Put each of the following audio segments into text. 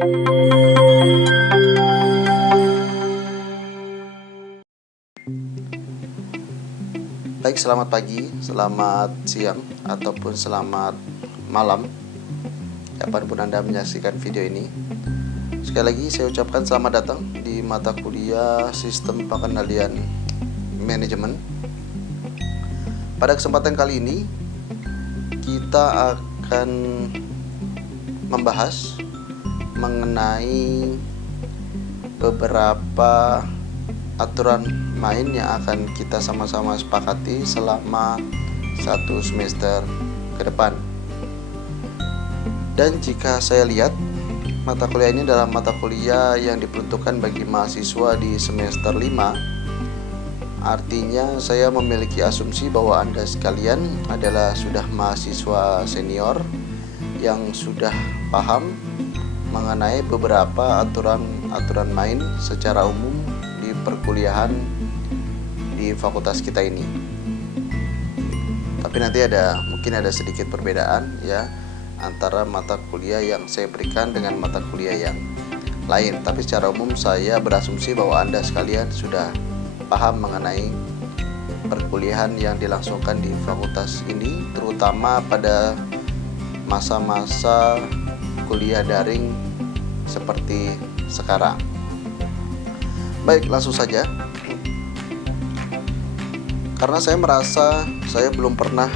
Baik, selamat pagi, selamat siang, ataupun selamat malam, kapanpun Anda menyaksikan video ini. Sekali lagi saya ucapkan selamat datang di mata kuliah Sistem Pengendalian Manajemen. Pada kesempatan kali ini kita akan membahas mengenai beberapa aturan main yang akan kita sama-sama sepakati selama satu semester ke depan. Dan jika saya lihat, mata kuliah ini adalah mata kuliah yang diperuntukkan bagi mahasiswa di semester 5. Artinya saya memiliki asumsi bahwa Anda sekalian adalah sudah mahasiswa senior yang sudah paham mengenai beberapa aturan main secara umum di perkuliahan di fakultas kita ini. Tapi nanti mungkin ada sedikit perbedaan ya antara mata kuliah yang saya berikan dengan mata kuliah yang lain. Tapi secara umum saya berasumsi bahwa Anda sekalian sudah paham mengenai perkuliahan yang dilangsungkan di fakultas ini, terutama pada masa-masa kuliah daring seperti sekarang. Baik, langsung saja. Karena saya merasa saya belum pernah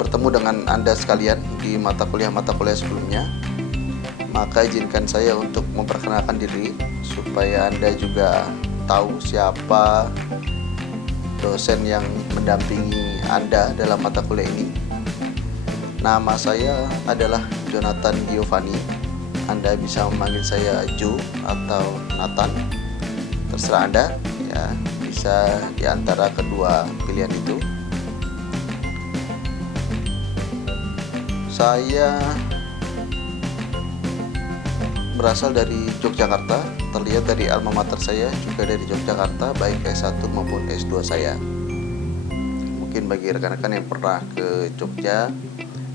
bertemu dengan Anda sekalian di mata kuliah sebelumnya, maka izinkan saya untuk memperkenalkan diri supaya Anda juga tahu siapa dosen yang mendampingi Anda dalam mata kuliah ini. Nama saya adalah Jonathan Giovanni. Anda bisa memanggil saya Jo atau Nathan, terserah Anda ya, bisa di antara kedua pilihan itu. Saya berasal dari Yogyakarta, terlihat dari alma mater saya juga dari Yogyakarta, baik S1 maupun S2 saya. Mungkin bagi rekan-rekan yang pernah ke Jogja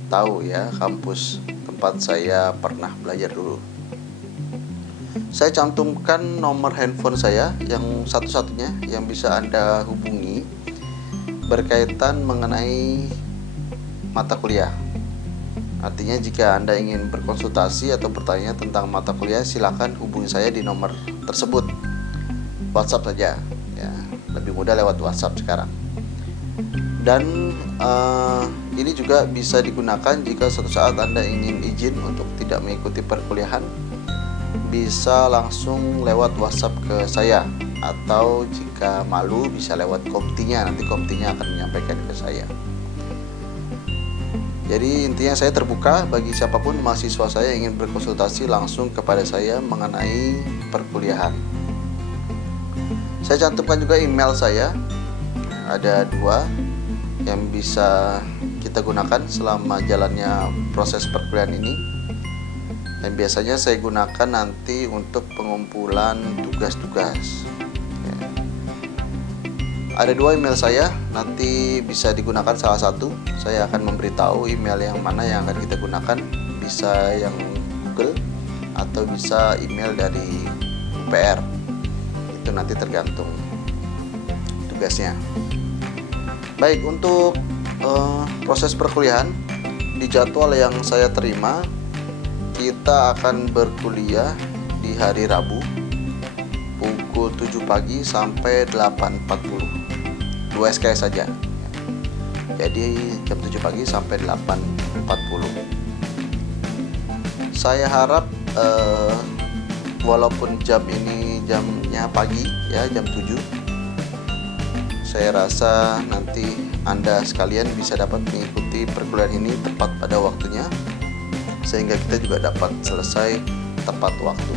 tahu ya kampus tempat saya pernah belajar dulu. Saya cantumkan nomor handphone saya yang satu-satunya yang bisa Anda hubungi berkaitan mengenai mata kuliah. Artinya jika Anda ingin berkonsultasi atau bertanya tentang mata kuliah, silakan hubungi saya di nomor tersebut. WhatsApp saja ya, lebih mudah lewat WhatsApp sekarang. Dan ini juga bisa digunakan jika suatu saat Anda ingin izin untuk tidak mengikuti perkuliahan, bisa langsung lewat WhatsApp ke saya, atau jika malu bisa lewat komtinya, nanti komtinya akan menyampaikan ke saya. Jadi intinya saya terbuka bagi siapapun mahasiswa saya yang ingin berkonsultasi langsung kepada saya mengenai perkuliahan. Saya cantumkan juga email saya, ada 2 yang bisa kita gunakan selama jalannya proses perkuliahan ini. Dan biasanya saya gunakan nanti untuk pengumpulan tugas-tugas. Ada 2 email saya, nanti bisa digunakan salah satu. Saya akan memberitahu email yang mana yang akan kita gunakan. Bisa yang Google atau bisa email dari UPR. Itu nanti tergantung tugasnya. Baik, untuk proses perkuliahan di jadwal yang saya terima, kita akan berkuliah di hari Rabu pukul 7 pagi sampai 8.40. 2 SKS saja. Jadi jam 7 pagi sampai 8.40. Saya harap walaupun jam ini jamnya pagi ya, jam 7, saya rasa nanti Anda sekalian bisa dapat mengikuti perkuliahan ini tepat pada waktunya, sehingga kita juga dapat selesai tepat waktu.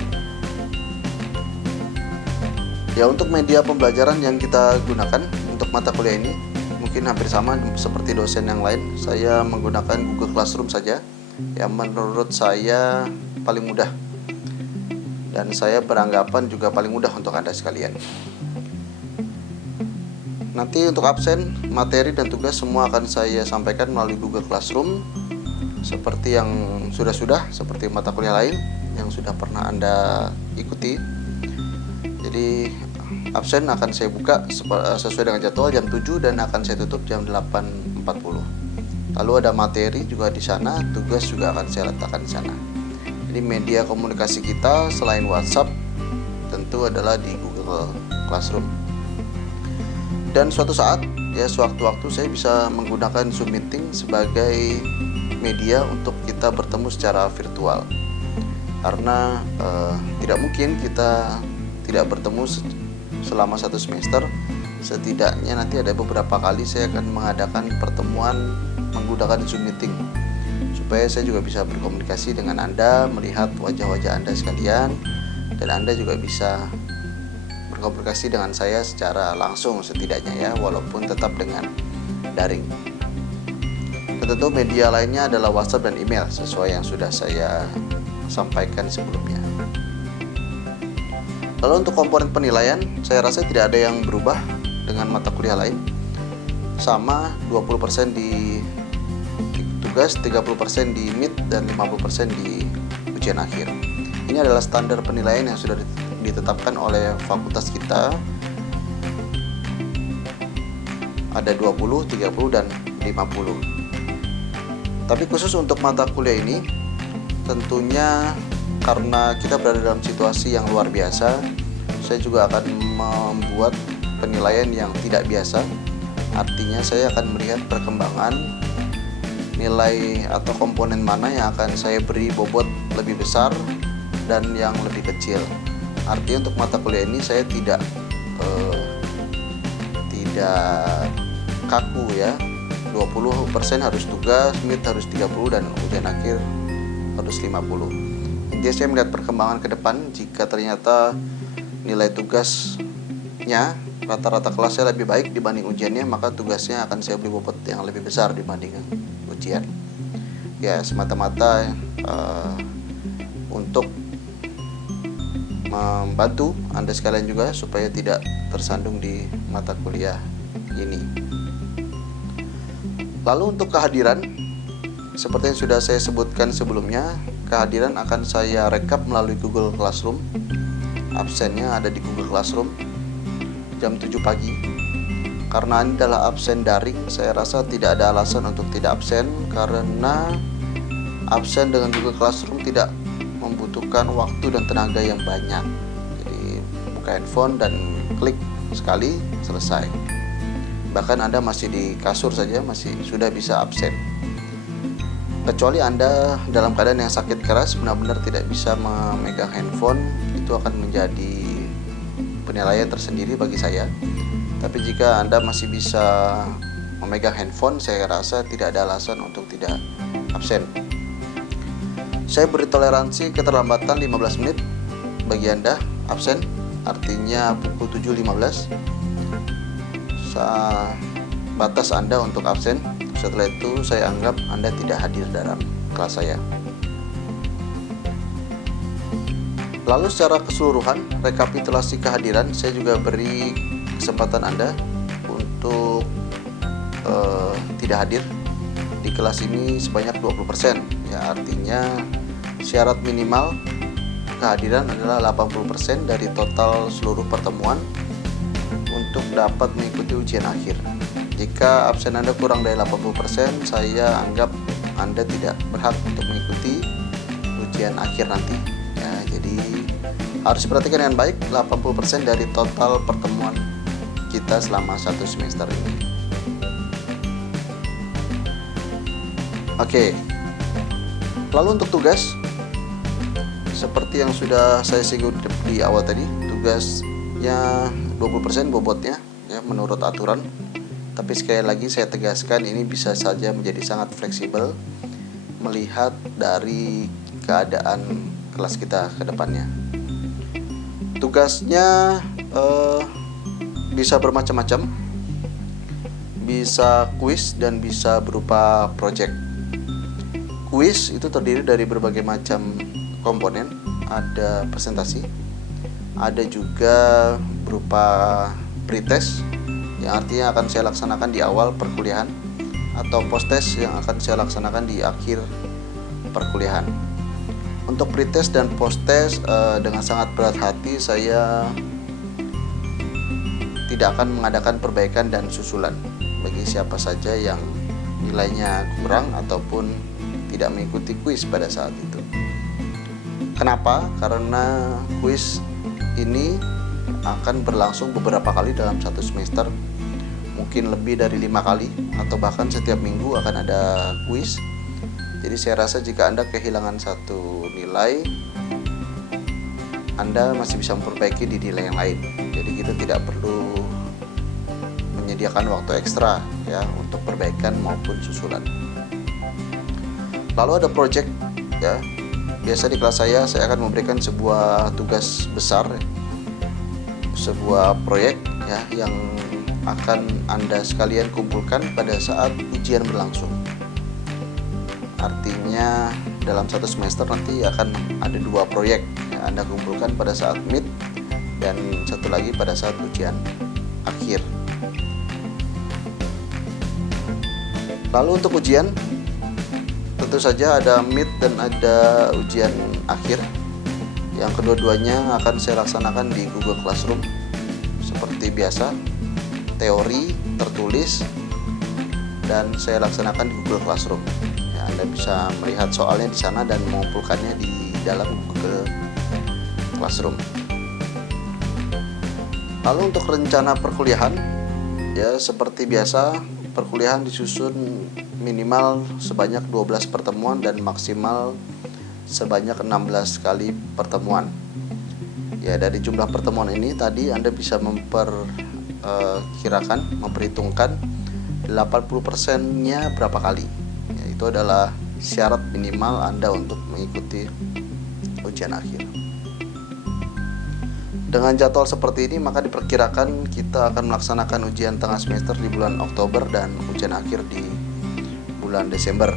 Ya, untuk media pembelajaran yang kita gunakan untuk mata kuliah ini mungkin hampir sama seperti dosen yang lain. Saya menggunakan Google Classroom saja, yang menurut saya paling mudah, dan saya beranggapan juga paling mudah untuk Anda sekalian. Nanti untuk absen, materi dan tugas semua akan saya sampaikan melalui Google Classroom seperti yang sudah-sudah, seperti mata kuliah lain yang sudah pernah Anda ikuti. Jadi absen akan saya buka sesuai dengan jadwal jam 7 dan akan saya tutup jam 8.40. Lalu ada materi juga di sana, tugas juga akan saya letakkan di sana. Jadi media komunikasi kita selain WhatsApp tentu adalah di Google Classroom. Dan suatu saat ya sewaktu-waktu saya bisa menggunakan Zoom Meeting sebagai media untuk kita bertemu secara virtual. Karena tidak mungkin kita tidak bertemu selama satu semester. Setidaknya nanti ada beberapa kali saya akan mengadakan pertemuan menggunakan Zoom Meeting, supaya saya juga bisa berkomunikasi dengan Anda, melihat wajah-wajah Anda sekalian, dan Anda juga bisa berkomunikasi dengan saya secara langsung setidaknya ya, walaupun tetap dengan daring. Dan tentu media lainnya adalah WhatsApp dan email sesuai yang sudah saya sampaikan sebelumnya. Lalu untuk komponen penilaian, saya rasa tidak ada yang berubah dengan mata kuliah lain. Sama 20% di tugas, 30% di mid, dan 50% di ujian akhir. Ini adalah standar penilaian yang sudah ditetapkan oleh fakultas kita. Ada 20, 30, dan 50. Tapi khusus untuk mata kuliah ini, tentunya karena kita berada dalam situasi yang luar biasa, saya juga akan membuat penilaian yang tidak biasa. Artinya saya akan melihat perkembangan nilai atau komponen mana yang akan saya beri bobot lebih besar dan yang lebih kecil. Artinya untuk mata kuliah ini saya tidak kaku ya. 20% harus tugas, mid harus 30, dan ujian akhir harus 50. Intinya saya melihat perkembangan ke depan. Jika ternyata nilai tugasnya rata-rata kelasnya lebih baik dibanding ujiannya, maka tugasnya akan saya beri bobot yang lebih besar dibanding ujian. Ya, semata-mata untuk membantu Anda sekalian juga supaya tidak tersandung di mata kuliah ini. Lalu untuk kehadiran, seperti yang sudah saya sebutkan sebelumnya, kehadiran akan saya rekap melalui Google Classroom. Absennya ada di Google Classroom jam 7 pagi. Karena ini adalah absen daring, saya rasa tidak ada alasan untuk tidak absen, karena absen dengan Google Classroom tidak membutuhkan waktu dan tenaga yang banyak. Jadi buka handphone dan klik sekali, selesai. Bahkan Anda masih di kasur saja sudah bisa absen. Kecuali Anda dalam keadaan yang sakit keras, benar-benar tidak bisa memegang handphone, itu akan menjadi penilaian tersendiri bagi saya. Tapi jika Anda masih bisa memegang handphone, saya rasa tidak ada alasan untuk tidak absen. Saya beri toleransi keterlambatan 15 menit bagi Anda absen, artinya pukul 7.15 batas Anda untuk absen. Setelah itu saya anggap Anda tidak hadir dalam kelas saya. Lalu secara keseluruhan, rekapitulasi kehadiran, saya juga beri kesempatan Anda untuk tidak hadir di kelas ini sebanyak 20%. Ya, artinya syarat minimal kehadiran adalah 80% dari total seluruh pertemuan untuk dapat mengikuti ujian akhir. Jika absen Anda kurang dari 80%, saya anggap Anda tidak berhak untuk mengikuti ujian akhir nanti. Ya, jadi harus diperhatikan dengan baik 80% dari total pertemuan kita selama satu semester ini. Oke. Lalu untuk tugas, seperti yang sudah saya singgung di awal tadi, tugasnya 20% bobotnya ya menurut aturan. Tapi sekali lagi saya tegaskan, ini bisa saja menjadi sangat fleksibel melihat dari keadaan kelas kita ke depannya. Tugasnya bisa bermacam-macam, bisa kuis dan bisa berupa project. Kuis itu terdiri dari berbagai macam komponen, ada presentasi, ada juga berupa pretest yang artinya akan saya laksanakan di awal perkuliahan, atau post test yang akan saya laksanakan di akhir perkuliahan. Untuk pretest dan posttest dengan sangat berat hati saya tidak akan mengadakan perbaikan dan susulan bagi siapa saja yang nilainya kurang ataupun tidak mengikuti kuis pada saat itu. Kenapa? Karena kuis ini akan berlangsung beberapa kali dalam satu semester, mungkin lebih dari 5 kali atau bahkan setiap minggu akan ada kuis. Jadi saya rasa jika Anda kehilangan satu nilai, Anda masih bisa memperbaiki di nilai yang lain. Jadi kita tidak perlu menyediakan waktu ekstra ya untuk perbaikan maupun susulan. Lalu ada project ya. Biasa di kelas saya akan memberikan sebuah tugas besar, sebuah proyek ya yang akan Anda sekalian kumpulkan pada saat ujian berlangsung. Artinya dalam satu semester nanti akan ada 2 proyek yang Anda kumpulkan pada saat mid dan satu lagi pada saat ujian akhir. Lalu untuk ujian tentu saja ada mid dan ada ujian akhir, yang kedua-duanya akan saya laksanakan di Google Classroom seperti biasa, teori tertulis dan saya laksanakan di Google Classroom. Anda bisa melihat soalnya di sana dan mengumpulkannya di dalam Google Classroom. Lalu untuk rencana perkuliahan, ya seperti biasa perkuliahan disusun minimal sebanyak 12 pertemuan dan maksimal sebanyak 16 kali pertemuan. Ya dari jumlah pertemuan ini tadi Anda bisa memperhitungkan 80%-nya berapa kali. Itu adalah syarat minimal Anda untuk mengikuti ujian akhir. Dengan jadwal seperti ini maka diperkirakan kita akan melaksanakan ujian tengah semester di bulan Oktober dan ujian akhir di bulan Desember.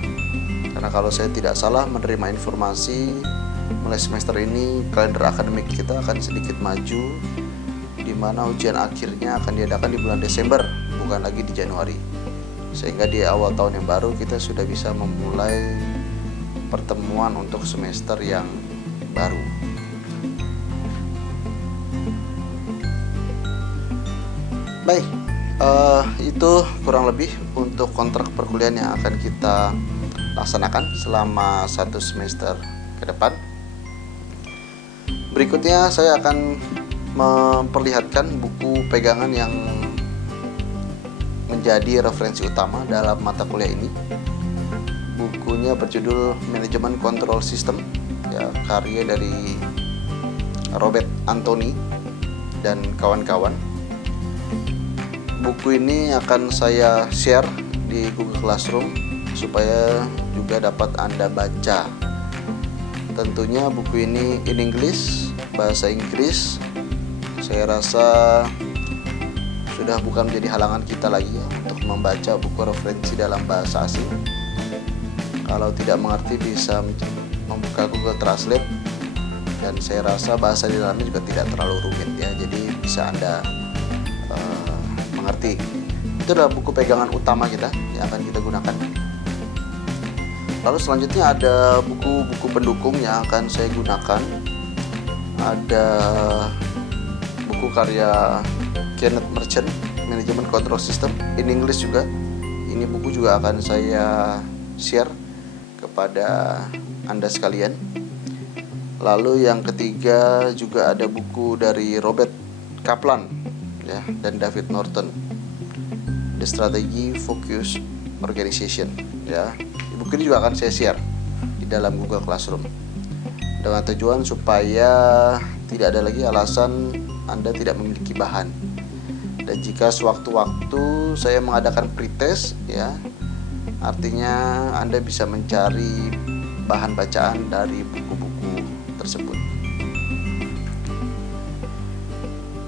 Karena kalau saya tidak salah menerima informasi mulai semester ini kalender akademik kita akan sedikit maju, di mana ujian akhirnya akan diadakan di bulan Desember, bukan lagi di Januari. Sehingga di awal tahun yang baru kita sudah bisa memulai pertemuan untuk semester yang baru. Baik, itu kurang lebih untuk kontrak perkuliahan yang akan kita laksanakan selama 1 semester ke depan. Berikutnya saya akan memperlihatkan buku pegangan yang menjadi referensi utama dalam mata kuliah ini. Bukunya berjudul Manajemen Control System ya, karya dari Robert Anthony dan kawan-kawan. Buku ini akan saya share di Google Classroom supaya juga dapat Anda baca. Tentunya buku ini in English, bahasa Inggris. Saya rasa sudah bukan menjadi halangan kita lagi ya, untuk membaca buku referensi dalam bahasa asing. Kalau tidak mengerti bisa membuka Google Translate, dan saya rasa bahasa di dalamnya juga tidak terlalu rumit ya, jadi bisa Anda mengerti. Itu adalah buku pegangan utama kita yang akan kita gunakan. Lalu selanjutnya ada buku-buku pendukung yang akan saya gunakan. Ada buku karya Kenneth Merchant, Manajemen Control System, in English juga. Ini buku juga akan saya share kepada Anda sekalian. Lalu yang ketiga juga ada buku dari Robert Kaplan ya, dan David Norton, The Strategy Focus Organization ya. Buku ini juga akan saya share di dalam Google Classroom dengan tujuan supaya tidak ada lagi alasan Anda tidak memiliki bahan. Dan jika sewaktu-waktu saya mengadakan pretest ya, artinya Anda bisa mencari bahan bacaan dari buku-buku tersebut.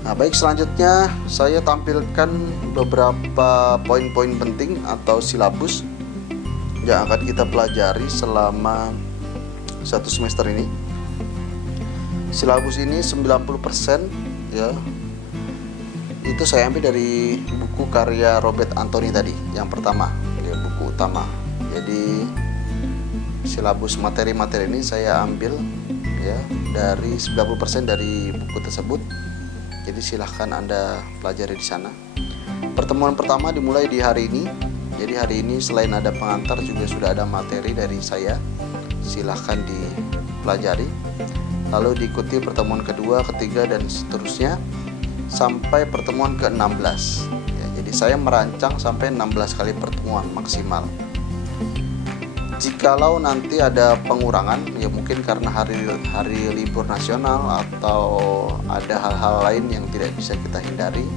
Nah, baik, selanjutnya saya tampilkan beberapa poin-poin penting atau silabus yang akan kita pelajari selama 1 semester ini. Silabus ini 90% ya, itu saya ambil dari buku karya Robert Anthony tadi, yang pertama ya, buku utama. Jadi silabus materi-materi ini saya ambil ya dari 90% dari buku tersebut. Jadi silahkan Anda pelajari di sana. Pertemuan pertama dimulai di hari ini. Jadi hari ini selain ada pengantar juga sudah ada materi dari saya. Silahkan dipelajari. Lalu diikuti pertemuan kedua, ketiga, dan seterusnya sampai pertemuan ke-16 ya, jadi saya merancang sampai 16 kali pertemuan maksimal. Jikalau nanti ada pengurangan ya mungkin karena hari libur nasional atau ada hal-hal lain yang tidak bisa kita hindari,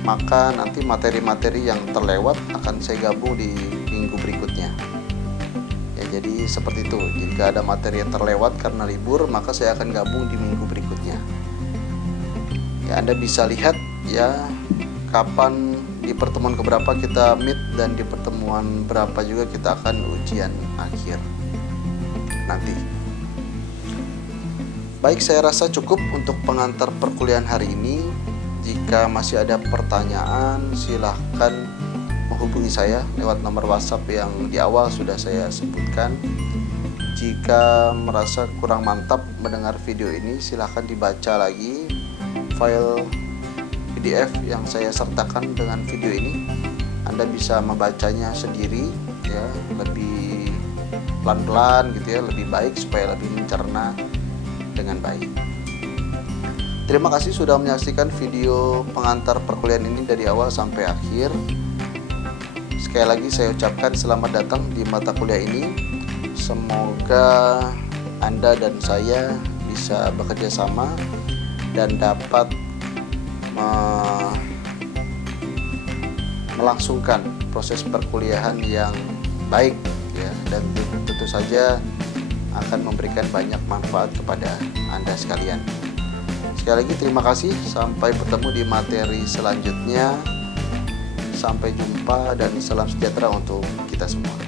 maka nanti materi-materi yang terlewat akan saya gabung di minggu berikutnya ya. Jadi seperti itu, jika ada materi yang terlewat karena libur maka saya akan gabung di minggu berikutnya ya. Anda bisa lihat ya kapan di pertemuan keberapa kita meet dan di pertemuan berapa juga kita akan ujian akhir nanti. Baik, saya rasa cukup untuk pengantar perkuliahan hari ini. Jika masih ada pertanyaan silahkan menghubungi saya lewat nomor WhatsApp yang di awal sudah saya sebutkan. Jika merasa kurang mantap mendengar video ini silahkan dibaca lagi file PDF yang saya sertakan dengan video ini. Anda bisa membacanya sendiri ya, lebih pelan-pelan gitu ya, lebih baik supaya lebih mencerna dengan baik. Terima kasih sudah menyaksikan video pengantar perkuliahan ini dari awal sampai akhir. Sekali lagi saya ucapkan selamat datang di mata kuliah ini. Semoga Anda dan saya bisa bekerja sama dan dapat melangsungkan proses perkuliahan yang baik ya, dan tentu saja akan memberikan banyak manfaat kepada Anda sekalian. Sekali lagi terima kasih, sampai bertemu di materi selanjutnya. Sampai jumpa dan salam sejahtera untuk kita semua.